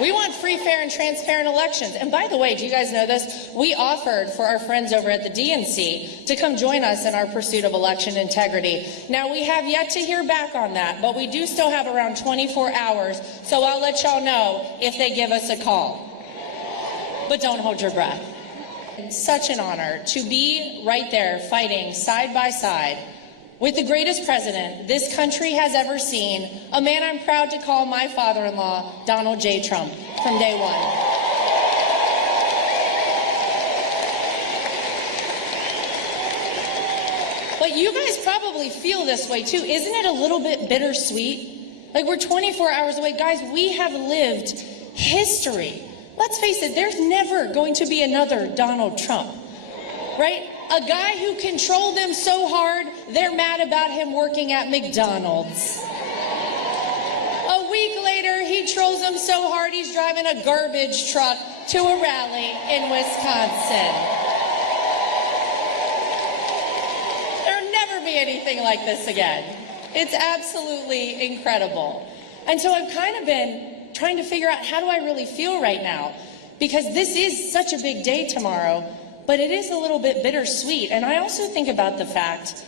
We want free, fair, and transparent elections. And by the way, do you guys know this? We offered for our friends over at the DNC to come join us in our pursuit of election integrity. Now, we have yet to hear back on that, but we do still have around 24 hours, so I'll let y'all know if they give us a call. But don't hold your breath. It's such an honor to be right there fighting side by side with the greatest president this country has ever seen, a man I'm proud to call my father-in-law, Donald J. Trump, from day one. But you guys probably feel this way too. Isn't it a little bit bittersweet? Like, we're 24 hours away. Guys, we have lived history. Let's face it, there's never going to be another Donald Trump, right? A guy who controlled them so hard, they're mad about him working at McDonald's. A week later, he trolls them so hard, he's driving a garbage truck to a rally in Wisconsin. There'll never be anything like this again. It's absolutely incredible. And so I've kind of been trying to figure out, how do I really feel right now? Because this is such a big day tomorrow. But it is a little bit bittersweet. And I also think about the fact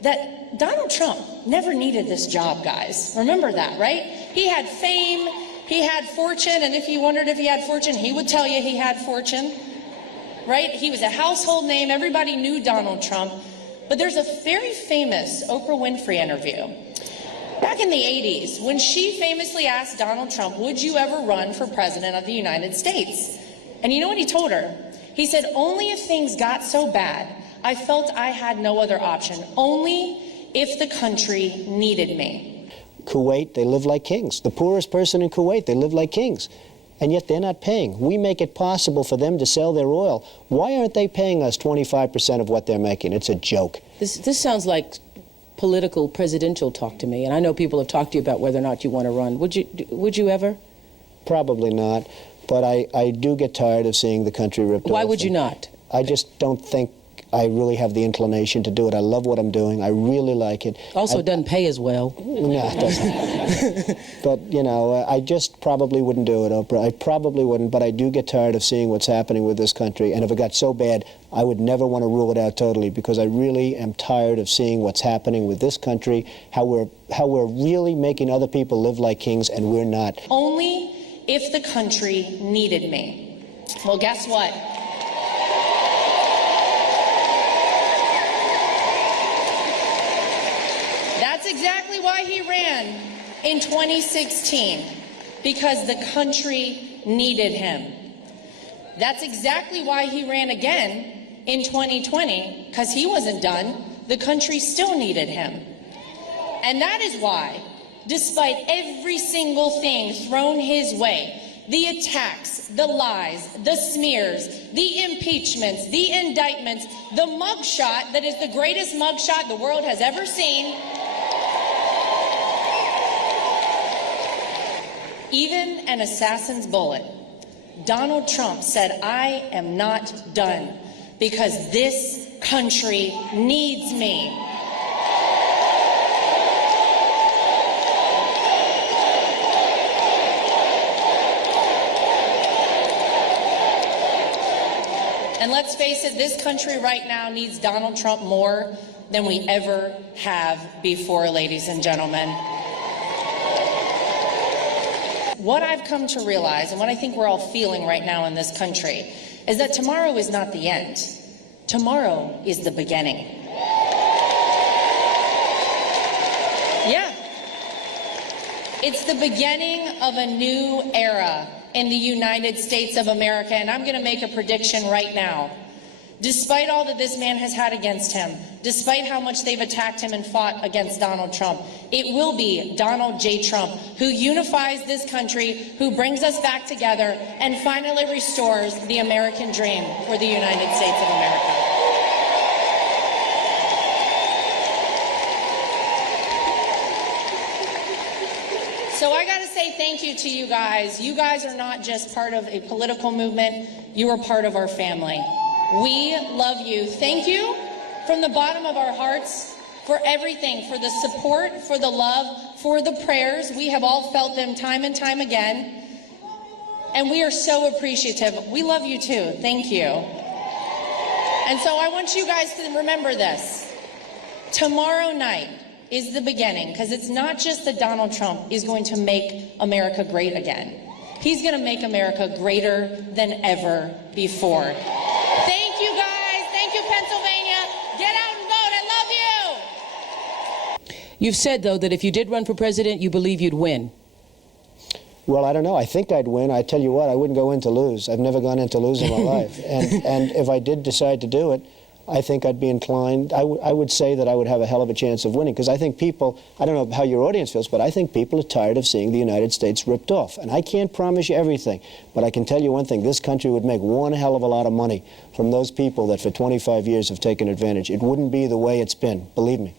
that Donald Trump never needed this job, guys. Remember that, right? He had fame, he had fortune, and if you wondered if he had fortune, he would tell you he had fortune, right? He was a household name. Everybody knew Donald Trump. But there's a very famous Oprah Winfrey interview back in the 80s when she famously asked Donald Trump, would you ever run for president of the United States? And you know what he told her? He said, only if things got so bad, I felt I had no other option. Only if the country needed me. Kuwait, they live like kings. The poorest person in Kuwait, they live like kings. And yet they're not paying. We make it possible for them to sell their oil. Why aren't they paying us 25% of what they're making? It's a joke. This sounds like political presidential talk to me. And I know people have talked to you about whether or not you want to run. Would you ever? Probably not. But I do get tired of seeing the country ripped off. Why would you not? I just don't think I really have the inclination to do it. I love what I'm doing. I really like it. Also, it doesn't pay as well. No, it doesn't. But, you know, I just probably wouldn't do it, Oprah. I probably wouldn't, but I do get tired of seeing what's happening with this country. And if it got so bad, I would never want to rule it out totally, because I really am tired of seeing what's happening with this country, how we're really making other people live like kings, and we're not. Only if the country needed me. Well, guess what? That's exactly why he ran in 2016, because the country needed him. That's exactly why he ran again in 2020, because he wasn't done. The country still needed him. And that is why, despite every single thing thrown his way, the attacks, the lies, the smears, the impeachments, the indictments, the mugshot that is the greatest mugshot the world has ever seen, even an assassin's bullet, Donald Trump said, I am not done, because this country needs me. And let's face it, this country right now needs Donald Trump more than we ever have before, ladies and gentlemen. What I've come to realize, and what I think we're all feeling right now in this country, is that tomorrow is not the end. Tomorrow is the beginning. Yeah. It's the beginning of a new era in the United States of America, and I'm going to make a prediction right now. Despite all that this man has had against him, despite how much they've attacked him and fought against Donald Trump, it will be Donald J. Trump who unifies this country, who brings us back together, and finally restores the American dream for the United States of America. So I got to say thank you to you guys. You guys are not just part of a political movement. You are part of our family. We love you. Thank you from the bottom of our hearts for everything, for the support, for the love, for the prayers. We have all felt them time and time again. And we are so appreciative. We love you too. Thank you. And so I want you guys to remember this. Tomorrow night is the beginning, because it's not just that Donald Trump is going to make America great again. He's going to make America greater than ever before. Thank you, guys. Thank you, Pennsylvania. Get out and vote. I love you. You've said, though, that if you did run for president, you believe you'd win. Well, I don't know. I think I'd win. I tell you what, I wouldn't go in to lose. I've never gone in to lose in my life. And if I did decide to do it, I think I'd be inclined, I would say that I would have a hell of a chance of winning, because I think people, I don't know how your audience feels, but I think people are tired of seeing the United States ripped off. And I can't promise you everything, but I can tell you one thing, this country would make one hell of a lot of money from those people that for 25 years have taken advantage. It wouldn't be the way it's been, believe me.